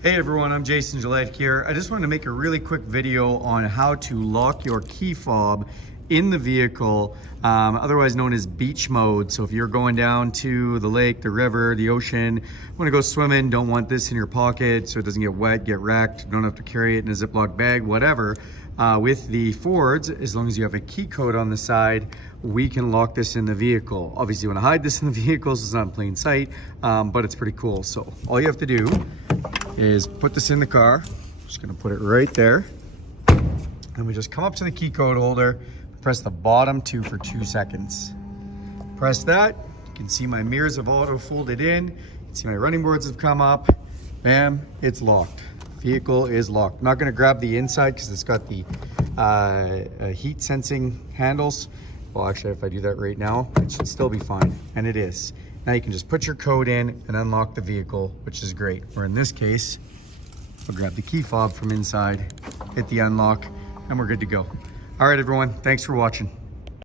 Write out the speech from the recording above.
Hey everyone, I'm Jason Gillette here. I just wanted to make a really quick video on how to lock your key fob in the vehicle, otherwise known as beach mode. So if you're going down to the lake, the river, the ocean, want to go swimming, don't want this in your pocket so it doesn't get wet, get wrecked, don't have to carry it in a Ziploc bag, whatever. With the Fords, as long as you have a key code on the side, we can lock this in the vehicle. Obviously you want to hide this in the vehicle so it's not in plain sight, but it's pretty cool. So all you have to do is put this in the car. Just gonna put it right there. And we just come up to the key code holder, press the bottom two for 2 seconds. Press that, you can see my mirrors have auto folded in. You can see my running boards have come up. Bam, it's locked. Vehicle is locked. I'm not gonna grab the inside because it's got the heat sensing handles. Well, actually, if I do that right now, it should still be fine, and it is. Now you can just put your code in and unlock the vehicle, which is great. Or in this case, I'll grab the key fob from inside, hit the unlock, and we're good to go. All right, everyone, thanks for watching.